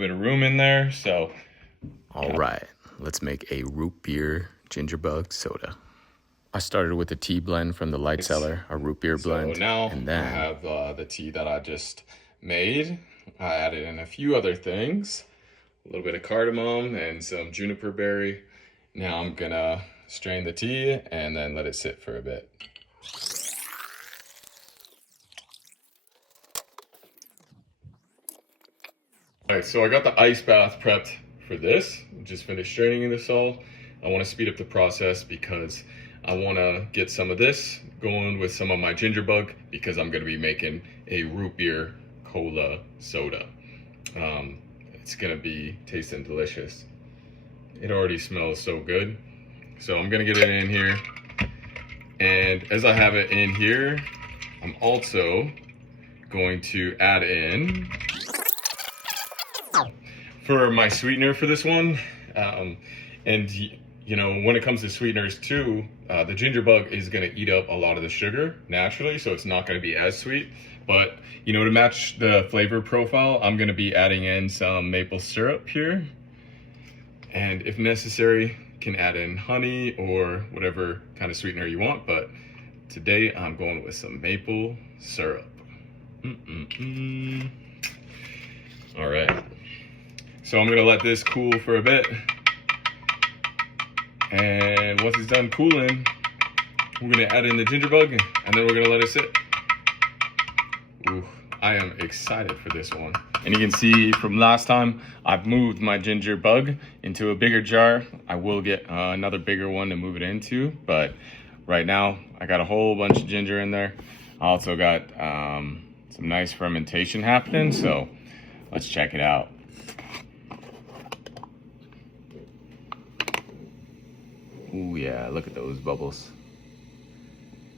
bit of room in there, so. All right, let's make a root beer gingerbug soda. I started with a tea blend from the light cellar, a root beer blend. So now and then I have the tea that I just made. I added in a few other things, a little bit of cardamom and some juniper berry. Now I'm gonna strain the tea and then let it sit for a bit. All right, so I got the ice bath prepped for this. Just finished straining this all. I want to speed up the process because I want to get some of this going with some of my ginger bug because I'm going to be making a root beer cola soda. It's going to be tasting delicious. It already smells so good. So I'm going to get it in here. And as I have it in here, I'm also going to add in for my sweetener for this one. And you know, when it comes to sweeteners too, the ginger bug is gonna eat up a lot of the sugar naturally, so it's not gonna be as sweet. But you know, to match the flavor profile, I'm gonna be adding in some maple syrup here. And if necessary, can add in honey or whatever kind of sweetener you want, but today I'm going with some maple syrup. All right. So I'm gonna let this cool for a bit. And once it's done cooling, we're gonna add in the ginger bug and then we're gonna let it sit. Ooh, I am excited for this one. And you can see from last time, I've moved my ginger bug into a bigger jar. I will get another bigger one to move it into, but right now I got a whole bunch of ginger in there. I also got some nice fermentation happening, so let's check it out. Ooh, yeah, look at those bubbles.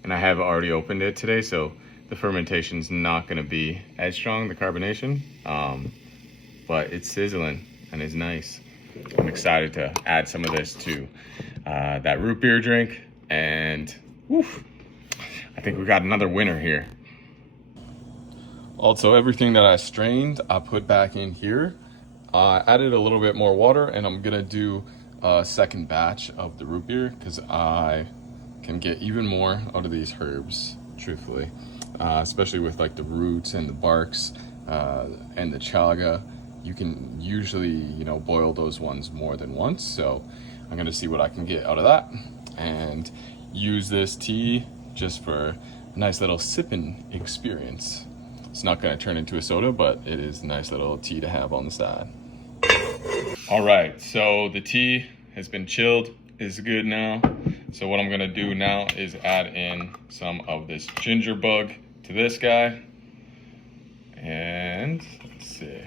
And I have already opened it today, so the fermentation's not gonna be as strong, the carbonation, but it's sizzling and it's nice. I'm excited to add some of this to that root beer drink, and woof, I think we got another winner here. Also, everything that I strained, I put back in here. I added a little bit more water, and I'm gonna do a second batch of the root beer because I can get even more out of these herbs, truthfully, especially with like the roots and the barks and the chaga. You can usually, you know, boil those ones more than once, so I'm gonna see what I can get out of that and use this tea just for a nice little sipping experience. It's not gonna turn into a soda, but it is a nice little tea to have on the side. All right, so the tea has been chilled, is good now. So what I'm gonna do now is add in some of this ginger bug to this guy. And let's see.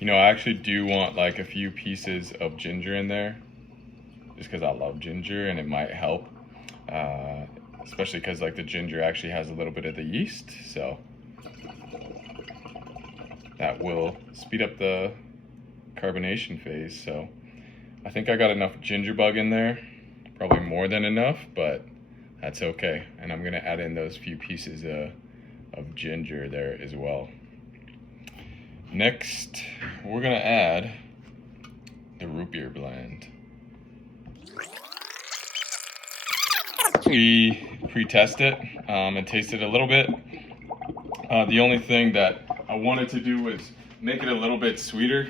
You know, I actually do want like a few pieces of ginger in there just because I love ginger and it might help. Especially because like the ginger actually has a little bit of the yeast, so that will speed up the carbonation phase. So I think I got enough ginger bug in there, probably more than enough, but that's okay. And I'm gonna add in those few pieces of ginger there as well. Next, we're gonna add the root beer blend. We pre-test it and taste it a little bit. The only thing that I wanted to do was make it a little bit sweeter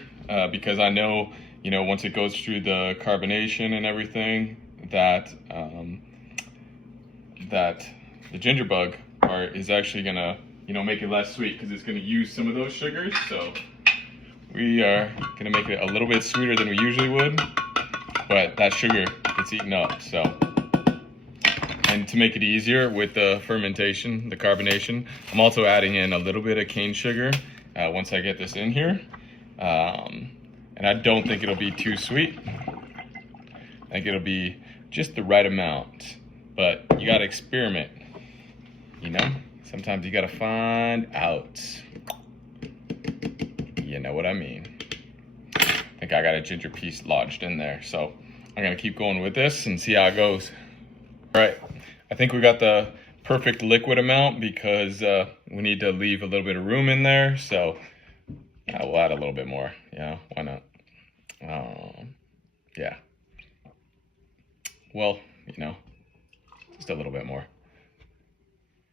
because I know, you know, once it goes through the carbonation and everything, that that the ginger bug part is actually gonna, you know, make it less sweet because it's gonna use some of those sugars. So we are gonna make it a little bit sweeter than we usually would, but that sugar gets eaten up. So, and to make it easier with the fermentation, the carbonation, I'm also adding in a little bit of cane sugar once I get this in here. And I don't think it'll be too sweet. I think it'll be just the right amount, but you gotta experiment, you know? Sometimes you gotta find out. You know what I mean. I think I got a ginger piece lodged in there, so I'm gonna keep going with this and see how it goes. All right, I think we got the perfect liquid amount because we need to leave a little bit of room in there, so we'll add a little bit more. Yeah, why not? Yeah. Well, you know, just a little bit more.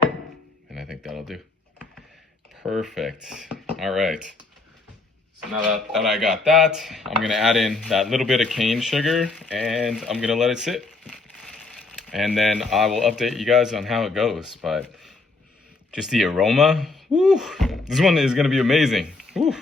And I think that'll do. Perfect. All right. So now that I got that, I'm gonna add in that little bit of cane sugar and I'm gonna let it sit. And then I will update you guys on how it goes. But just the aroma, woo, this one is gonna be amazing. Woo.